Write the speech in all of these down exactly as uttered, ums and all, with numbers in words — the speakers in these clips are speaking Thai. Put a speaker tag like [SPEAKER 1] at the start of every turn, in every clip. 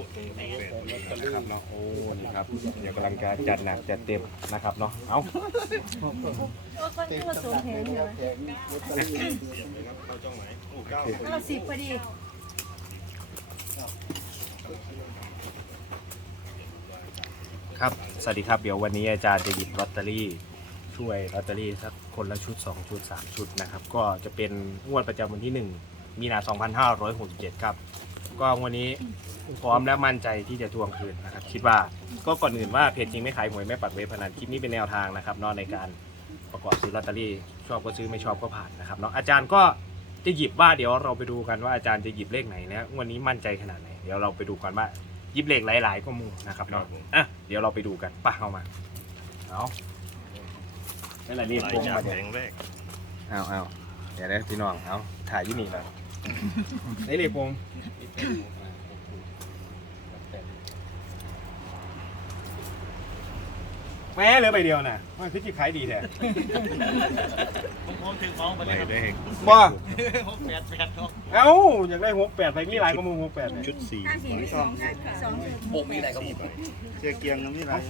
[SPEAKER 1] นะครับเนาะโอ้นี่ครับเดี๋ยวกำลังจะจัดหนักจัดเต็มนะครับเนาะเอา
[SPEAKER 2] คนที่มาสูงเห็นอยู่เราสิบพอดี
[SPEAKER 1] ครับสวัสดีครับเดี๋ยววันนี้อาจารย์จะหยิบลอตเตอรี่ช่วยลอตเตอรี่สักคนละชุดสองชุดสามชุดนะครับก็จะเป็นงวดประจำวันที่หนึ่งมีนาสองพันห้าร้อยหกสิบเจ็ดครับก็วันนี้พร้อมและมั่นใจที่จะทวงคืนนะครับคิดว่าก็ก่อนอื่นว่าเพจจริงไม่ขายหวยไม่ปักเว็บพนันคลิปนี้เป็นแนวทางนะครับนอกในการประกอบซื้อลอตเตอรี่ชอบก็ซื้อไม่ชอบก็ผ่านนะครับเนาะอาจารย์ก็จะหยิบว่าเดี๋ยวเราไปดูกันว่าอาจารย์จะหยิบเลขไหนนะวันนี้มั่นใจขนาดไหนเดี๋ยวเราไปดูกันว่าหยิบเลขหลายๆก็มูนะครับเนาะอ่ะเดี๋ยวเราไปดูกันป่ะเข้ามาเอาไม่ละเรียกพงมาเดี๋ยวเอาเอาเดี๋ยวได้พี่น้องเอาถ่ายยี่นี่เลยได้เรียกพงแม่เหลือใบเดียวน่ะมันคือที่ขายดีแท้
[SPEAKER 3] ผมถึงมองไปเลย
[SPEAKER 1] บ้า
[SPEAKER 3] หกแปดแปด
[SPEAKER 1] เอ้าอยากได้หกแปดไปมีหลายก็มึงหกแปดชุดสี่
[SPEAKER 2] สองสอง
[SPEAKER 3] หกมีอะไรก็หกเสียเกียงน้ำนี่ไร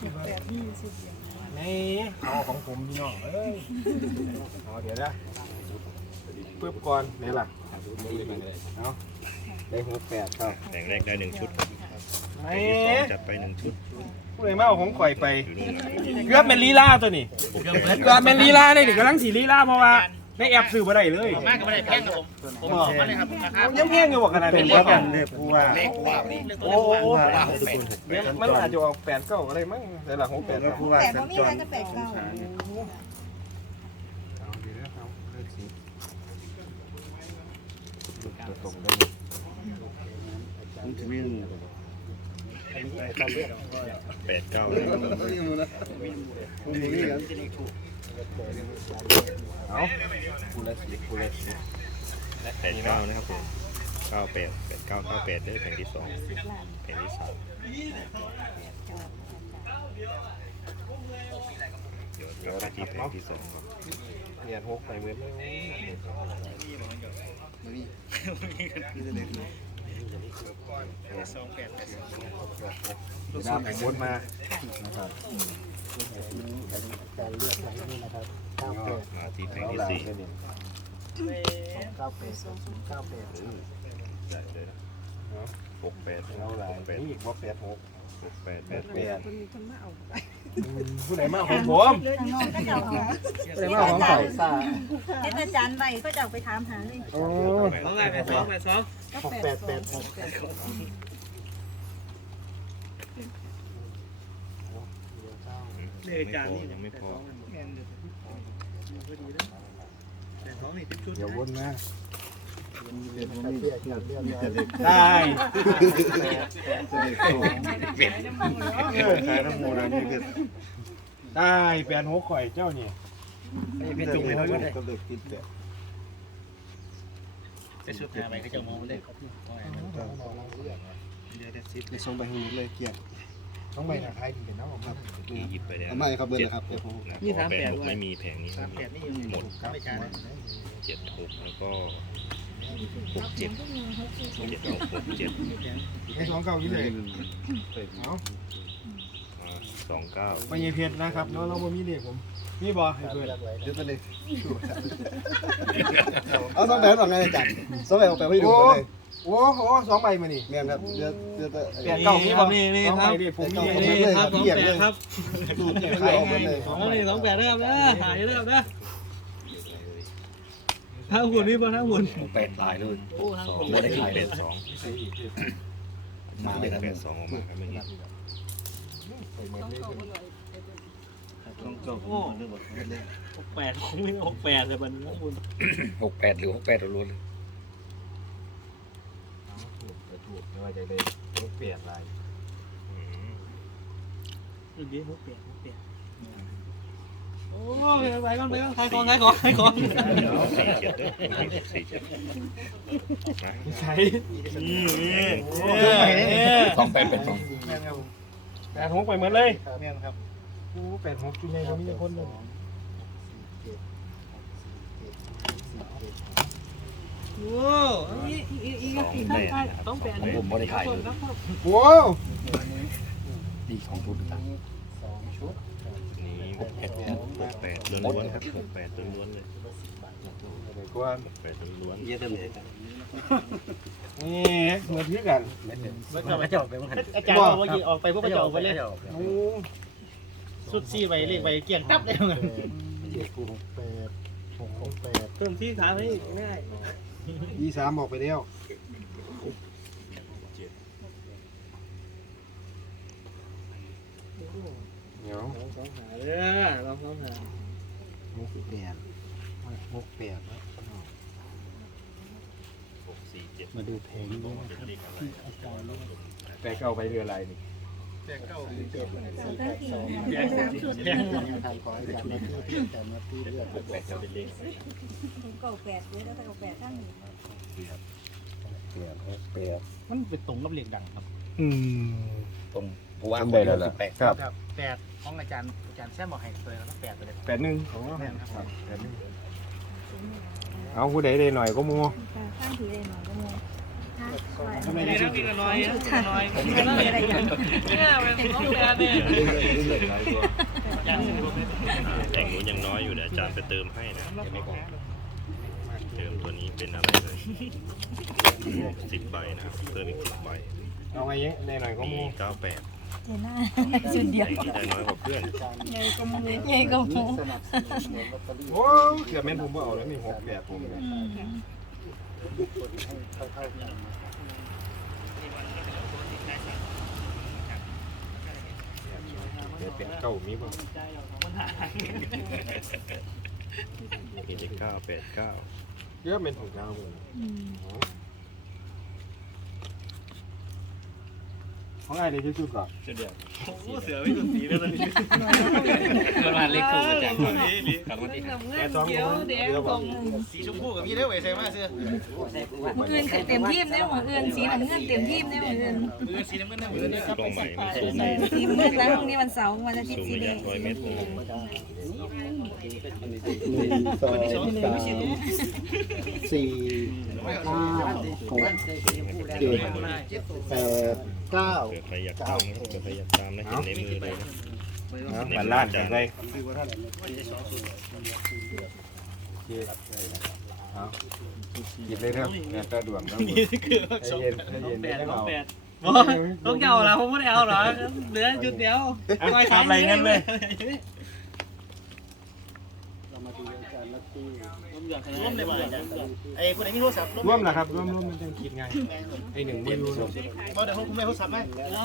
[SPEAKER 1] นี่เอาของผมพี่น้องเอ้ยเอาเดี๋ยวนะปึ๊บก่อนนี่ล่ะเอาได้หกแปดครับ
[SPEAKER 4] แต่งแรกได้หนึ่งชุด
[SPEAKER 1] ไอ้
[SPEAKER 4] จัดไปหนึ่งชุด
[SPEAKER 1] ผู้ใดมาเอาของข่อยไปเกือบเป็นลีลาตัวนี้เกือบเป็นลีลาเลยเดี๋ยวกำลังสีลีลาเพราะว่าในแอปซื้อมาได้เลย
[SPEAKER 3] มากก็ไม่ได้แพงครับผมผมบอกมาเลยครับนะครับ
[SPEAKER 1] ยังแพงอยู่บอกขนาดนี้
[SPEAKER 3] เลข
[SPEAKER 1] กัน
[SPEAKER 3] เลขผู้ว่าเลขผู้ว่า
[SPEAKER 1] โอ้โหมันอาจจะออกแปดเก้าอะไรมั้งแต่ละหกแปด
[SPEAKER 2] ผู้ว่าแต่ไม่มีใครจะแปดเก้า
[SPEAKER 1] ตรงได้
[SPEAKER 4] มันจะมีแปดเก้า
[SPEAKER 1] เอาคูละสิบคูละสิบ
[SPEAKER 4] และแปดเก้านะครับผมเก้าแปดแปดเก้าเก้าแปดได้แผ่นที่สองแผ่นที่สามเดี๋ยวเดี๋ยวที่แผ่นที่สอง
[SPEAKER 1] เหรียญหกไปเว้ย
[SPEAKER 3] สองแปดแปดสอง
[SPEAKER 1] ดาบแห่งบนมานะครับ
[SPEAKER 4] การเลือกอะไรนี่นะครับเก้าแปดมาที่แผ่นที่สี่
[SPEAKER 3] เก้าแปดเก้าแปด
[SPEAKER 4] ได้เลยนะหกแปด
[SPEAKER 1] เอาหลายนี่อีกว่าแปดหก
[SPEAKER 4] หกแปดแปด
[SPEAKER 1] แปดผู้ไหนมาของผมผู้ไหนมาของใส่ซ่า
[SPEAKER 2] เจ้าอาจารย์ใบก็จะไปถามหาเลย
[SPEAKER 1] โอ้
[SPEAKER 3] สองแปดสองแปดสอง
[SPEAKER 1] หกแปดแปดหก
[SPEAKER 3] เลขจานนี่ยังไม่พอแต่ท้องนี่ทิพชุด
[SPEAKER 1] เดี๋ยววนมา
[SPEAKER 4] ได้
[SPEAKER 1] ได้แปดหกข่อยเจ้านี่
[SPEAKER 3] เป็นจุ่มเลยก็ได้จะชุดหาไปก็จะมองเลยเดี๋ยวจะซิปจะส่งไปให้เลยเกียร์
[SPEAKER 1] ต้องไปหาใครดีเป็นน้องครับ
[SPEAKER 4] หยิบไปแล้ว
[SPEAKER 3] ไม่ครับเบอร์ครับ
[SPEAKER 4] นี่สามแปดไม่มีแผงนี้หมด
[SPEAKER 3] ไม่ใช่
[SPEAKER 4] เจ็ดหกแล้วก็หกเจ็ดเจ็ดหกหกเจ็ด
[SPEAKER 1] ไอ้สองเก้ายี่เลยเอา
[SPEAKER 4] สองเก้า
[SPEAKER 1] ไม่ใช่เพชรนะครับแล้วเราบ่มีเด็กผมมีบอให้เพื่อน
[SPEAKER 3] เดี๋ยวไปเลยเอาสองใบก่อนไงจัดสองใบเอาไปให้ดูเลย
[SPEAKER 1] โอ้โหสองใบมานี่
[SPEAKER 3] แม่ครับเดี๋ยวเดี๋ยว
[SPEAKER 1] แปดเก้ามีบอนี่นี่ครับผมมี
[SPEAKER 3] นี่ครับสองแปดครับ
[SPEAKER 1] ดูเก็บขายไง
[SPEAKER 3] สองนี่สองแปดนะครับนะหายแล้วนะถ้าหุ่นนี่ป่ะถ้าหุ่น
[SPEAKER 4] แปดตายเลยสองไม่ได้ขายแปดสองมาเป็นแปดสองออกมาครับไม่เห็น
[SPEAKER 3] โอ้หกแปดไม่หกแปดเลยมันถ้าหุ่น
[SPEAKER 4] หกแปดหรือหกแปดล้วน
[SPEAKER 1] ถูกถูกไม่ว่าจะได้หกแปดอะไร
[SPEAKER 3] ดูดิหกแปดหกแปดโอ้ยไปก่อนไปก่อนขายของขายของขายของ
[SPEAKER 4] สี่เจ็ดด้วยสี่เจ็ด
[SPEAKER 1] ใช่
[SPEAKER 4] สองแปดเป็นสอง
[SPEAKER 1] แปดหกไปเหมือนเลย
[SPEAKER 3] แม่นครับ
[SPEAKER 1] โอ้แปดหกจุดไหนเขามีคนเลย
[SPEAKER 3] โอ้ยอีกอีกอีกต้องแปด
[SPEAKER 4] ของผมบริขายเลย
[SPEAKER 1] โว้ว
[SPEAKER 4] ดีของทุนต่าง
[SPEAKER 5] นี่หกแปดหกแปดล้วนๆครับหกแปดล้วนๆเลย
[SPEAKER 1] เดี๋ยวก่อน
[SPEAKER 5] หกแปดล้วน
[SPEAKER 3] เยอะเต็มเลย
[SPEAKER 1] นี่เหมือนที่กัน
[SPEAKER 3] แล้วก็มาจอดไปมั้งอาจารย์บอกว่าออกไปพวกมาจอดไปเลย
[SPEAKER 1] โอ้
[SPEAKER 3] สุดซี่ไปเรียกไปเกี่ยงตับเลยเหมือน
[SPEAKER 1] หกแปดหกหกแปด
[SPEAKER 3] เพิ่มที่ขาไม่ไม่ได้
[SPEAKER 1] ยี่สามบอกไปแล้วเดี๋ยว
[SPEAKER 3] ลองสองหาเด้อลองสองหา
[SPEAKER 1] หกแปดหกแปด
[SPEAKER 5] ๆหกสี่เจ็ด
[SPEAKER 4] มาดูเพลงนี้
[SPEAKER 5] เป็นเลขอะไร
[SPEAKER 1] แต่เก้าไปเรืออะไรนี่
[SPEAKER 2] สองตั้งสี่สามชุด
[SPEAKER 4] ทางขอให้อาจารย์มาที่แต่มาที่เลือก
[SPEAKER 5] หกแปดจะเป็นเลขอะไร
[SPEAKER 2] เก้าแปดเลยแล้วแต่เก้าแปดตั้งนี้
[SPEAKER 1] แปดหกแปด
[SPEAKER 3] มันเป็นตรงกับเหล็กดังครับ
[SPEAKER 1] อืม
[SPEAKER 4] ตรงผู้ว่า
[SPEAKER 1] ทำได้แล้วล่ะ
[SPEAKER 4] แปลก
[SPEAKER 1] ครับ
[SPEAKER 3] ครับแปดของอาจารย์อาจารย์แซมบอกให้ตัวแล้วแปดตัวเลย
[SPEAKER 1] แปดหนึ่งของเราครับแปดหนึ่งเอาผู้ใดได้หน่อยก็มัว
[SPEAKER 2] ตั้งถือเลยหน่อยก็มัว
[SPEAKER 3] ทำไมได้รับอีกน้อยน้อย
[SPEAKER 2] ไม่ต้องอะไรอย่าง
[SPEAKER 3] เนี่ยเป็นของแปดเนี่ย
[SPEAKER 5] แต่งนู้นยังน้อยอยู่เดี๋ยวอาจารย์ไปเติมให้นะเติมตัวนี้เป็นอะไรเลยสิบใบนะครับเพิ่มอีกสิบใบ
[SPEAKER 1] เอาไงยังได้หน่อยก็
[SPEAKER 5] มี
[SPEAKER 1] มัว
[SPEAKER 5] เก้าแปด
[SPEAKER 2] เห็นหน้าชุดเดียว
[SPEAKER 5] แต่งนี้ได้น้อยกว่าเพื่อน
[SPEAKER 2] ใหญ่ก็มัวใหญ่ก็มัว
[SPEAKER 1] โอ้เกือบแม่นผมบ่เอาแล้วมีหกแปดผมเลยเป็นเก้ามีบ่
[SPEAKER 5] มีเลขเก้าแปดเก้า
[SPEAKER 1] เยอะเป็นหกเก้าผมของไอ้เด็กที่สุดก่อน
[SPEAKER 3] เดี๋ยวโอ้เสือไม่สุดสีเลยตอนนี้ประมาณเล็กสูงอาจารย์ครับวันนี้
[SPEAKER 1] แค่สองคนเดียวผม
[SPEAKER 3] สีชมพูกับพี่ได้ไหวใช่ไหมเสื้อ
[SPEAKER 2] มืออื่นเต็มทีมได้มืออื่นสีน้ำเงินเต็มทีมได้มืออื่น
[SPEAKER 3] มือสีน้ำเงินมือนี่
[SPEAKER 5] ลงใหม่มันสูง
[SPEAKER 2] สีมืดแล้วพรุ่งนี้วันเสาร์วันอาทิต
[SPEAKER 5] สู
[SPEAKER 2] ย์
[SPEAKER 5] ง
[SPEAKER 2] สี
[SPEAKER 5] ระ
[SPEAKER 2] แด
[SPEAKER 5] ยะ
[SPEAKER 2] ง
[SPEAKER 5] ร้อยเมตร
[SPEAKER 4] หนึ่งสองสามสี่ห้าหกเจ็ดแปดเก้า
[SPEAKER 5] เผื่อใครอยากตามนะเผื่อใครอยากตามนะเห็นในมือเลยนะ
[SPEAKER 1] เหมือนลาดกันเลยหยิบเลยครับงานตาด่วนครับใจเย็นใจเย็น
[SPEAKER 3] แปด
[SPEAKER 1] ไม่
[SPEAKER 3] สอง
[SPEAKER 1] เอา
[SPEAKER 3] แปดต้องเก่าแล้วผมไม่ได้เอาหรอเหลือจุดเดียว
[SPEAKER 1] ทำอะไรงั้นเลย
[SPEAKER 4] เรามาดูอาจารย์นักที่
[SPEAKER 3] ร่วมเลยบ่ไอ้คนไหนมีโทรศัพท์
[SPEAKER 1] ร่วมเหรอครับร่วมร่วมมันจะคิดไงไอหนึ่งไม่รู้
[SPEAKER 3] บ่เดี๋ยวผมไม่โทรศัพท์ไหม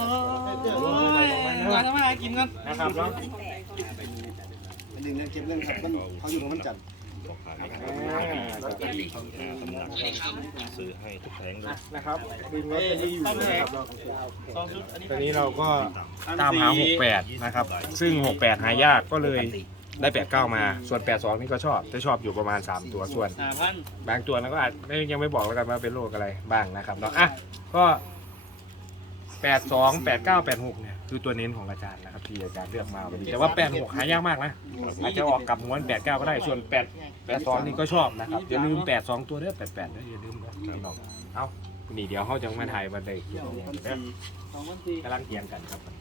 [SPEAKER 3] มาทำมากินกัน
[SPEAKER 1] นะครับเนาะ
[SPEAKER 4] หนึ่งเรื่องเก็บเรื่องครับมันเขาอยู่กับมันจัด
[SPEAKER 5] บอกขายไม่ขายตำหนักซื้อให้ทุกแผงเลย
[SPEAKER 1] นะครับดึงรถจะดีอยู่นะครับ
[SPEAKER 3] สองชุดอันนี้
[SPEAKER 1] ตอนนี้เราก็ตามหาหกแปดนะครับซึ่งหกแปดหายากก็เลยได้แปดเก้ามาส่วนแปดสองนี่ก็ชอบจะชอบอยู่ประมาณสามตัวส่วน
[SPEAKER 3] สามพัน
[SPEAKER 1] บางตัวเราก็อาจไม่ยังไม่บอกแล้วกันว่าเป็นโรคอะไรบ้างนะครับเนาะอ่ะก็แปดสองแปดเก้าแปดหกเนี่ยคือตัวเน้นของอาจารย์นะครับที่อาจารย์เลือกมาวันนี้แต่ว่าแปดหกหายากมากนะอาจจะออกกลับม้วนแปดเก้าก็ได้ส่วนแปดแปดสองนี่ก็ชอบนะครับอย่าลืมแปดสองตัวเด้อแปดแปดเด้ออย่าลืมนะพี่น้องเอานี่เดี๋ยวเขาจะมาถ่ายมาได้เกี่ยวกับเรื่อง
[SPEAKER 3] สองพันสี่
[SPEAKER 1] กำลังเถียงกันครับ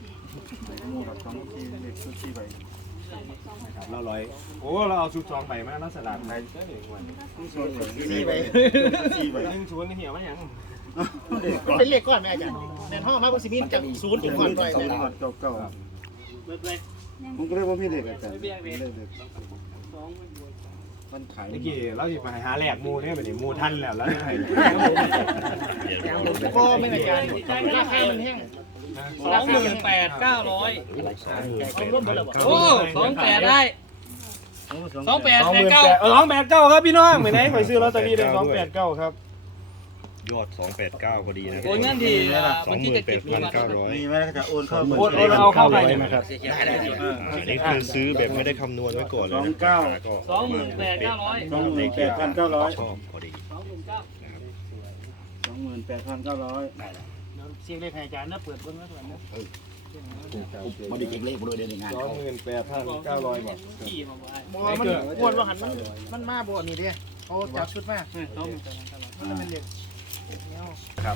[SPEAKER 1] นะครับเราร้อยโอ้เราเอาชุดสองใบมาแล้วสลัดไปเจ้าหนึ่งวัน
[SPEAKER 3] สี่ใบ
[SPEAKER 1] สี่ใบหนึ่งศูนย์เหี่ยวไหมยัง
[SPEAKER 3] เป็นเลขก้อนไหมอาจารย์ในห้องมาบนซีมินจากศูนย์ถึงก้อนด้วย
[SPEAKER 4] เก่าเก่า
[SPEAKER 3] เบิดเลย
[SPEAKER 4] ผมก็เรียกว่าพี่เด็กอาจารย์
[SPEAKER 3] มันขาย
[SPEAKER 1] เมื่อกี้เราจะมาหาแหลกมูเนี่ยแบบนี้มูท่านแล้วแล้วจะให้
[SPEAKER 5] เดี๋ยว
[SPEAKER 3] ก็ไม่อาจารย์ราคามันแห้งสองหมื่นแปดเก้าร้อยโอ้สองแปดได้สองแปด
[SPEAKER 1] สองห
[SPEAKER 3] แปด
[SPEAKER 1] มื่น
[SPEAKER 3] เก้า
[SPEAKER 1] แปดเออสองแปดเก้าครับพี่น้องเหมือนไหนไปซื้อลอตเตอรี่ได้สองแปดเก้าครับ
[SPEAKER 5] ยอดสองแปดเก้าพอดีนะ
[SPEAKER 3] โอนเงินที
[SPEAKER 5] สอ
[SPEAKER 3] วั
[SPEAKER 5] ง
[SPEAKER 3] น
[SPEAKER 5] ห
[SPEAKER 3] ที่
[SPEAKER 5] มื่
[SPEAKER 3] จะ
[SPEAKER 5] นแป
[SPEAKER 3] เก็
[SPEAKER 5] ด
[SPEAKER 3] บ
[SPEAKER 5] พันเก้าร้อย
[SPEAKER 4] มีไหมจะโอนเข้า
[SPEAKER 1] โอนโอนเอาเข้าไปนะครับ
[SPEAKER 5] อันนี้คือซื้อแบบไม่ได้คำนวณไว้ก่อนเลยนะก็
[SPEAKER 3] สองหมื่นแปดเก้าร้อย
[SPEAKER 4] สองหมื่นแปดพันเก้าร้อย
[SPEAKER 5] ชอบพอดี
[SPEAKER 3] สองหมื่นเก้า
[SPEAKER 4] สองหมื่นแปดพันเก้าร้อย
[SPEAKER 3] เสียงเลขอาจารย์นะเปิดเบิ้งนะเปิดนะ
[SPEAKER 4] บริเก็บเลขมาด้วยเดือนงาน
[SPEAKER 1] สองหมื่นแปดพันเก้าร้อยบาท
[SPEAKER 3] ขี่มาบ่มันวนว่าหันมันมันมาบ่นี่เด้เขาจับชุดมากเขาเหมือนกันมันเป็นเหล็ก
[SPEAKER 1] ครับ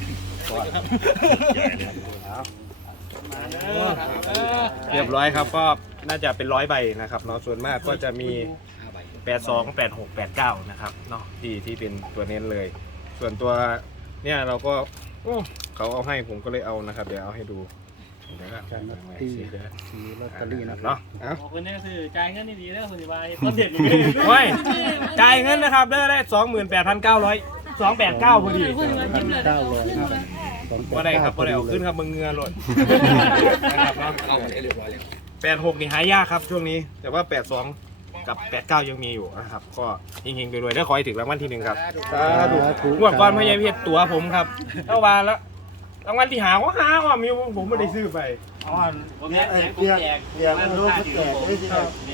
[SPEAKER 1] เรียบร้อยครับก็น่าจะเป็นร้อยใบนะครับเนาะส่วนมากก็จะมีแปดสอง แปดหก แปดเก้านะครับเนาะที่ที่เป็นตัวเน้นเลย ส่วนตัวเนี่ยเราก็โอ้เขาเอาให้ผมก็เลยเอานะครับเดี๋ยวเอาให้ดูเดี๋ยวก็
[SPEAKER 4] ที่สีลอตเตอรี่นะ
[SPEAKER 1] เนาะ
[SPEAKER 3] บอกคนนี้คือจ่ายเงินดีๆแล้วคุณจะไปต้นเด็ดอยู่เลย
[SPEAKER 1] โอ้ยจ่ายเงินนะครับได้ได้สองหมื่นแปดพันเก้าร้อยสองแปดเก้าพอดี
[SPEAKER 4] เก้าร้อยครับ
[SPEAKER 1] ว่าได้ครับว่าได้เอาขึ้นครับมึงเงือหล่นนะครับเนาะเอาเรียบร้อยแล้วแปดหกนี่หายากครับช่วงนี้แต่ว่าแปดสองกับแปดเก้ายังมีอยู่นะครับก็เฮงๆรวยๆได้ขอให้ถึงรางวัลที่หนึ่งครับสาธุงวดก่อนพญาเพชรตัวผมครับเมื่อวานแล้วรางวัลที่หาว่าหาว่ามีผมไม่ได้ซื้อไป
[SPEAKER 3] อ๋อผมแจก
[SPEAKER 4] เรียกเรียกมันรู้ก็แจกไม่ใช่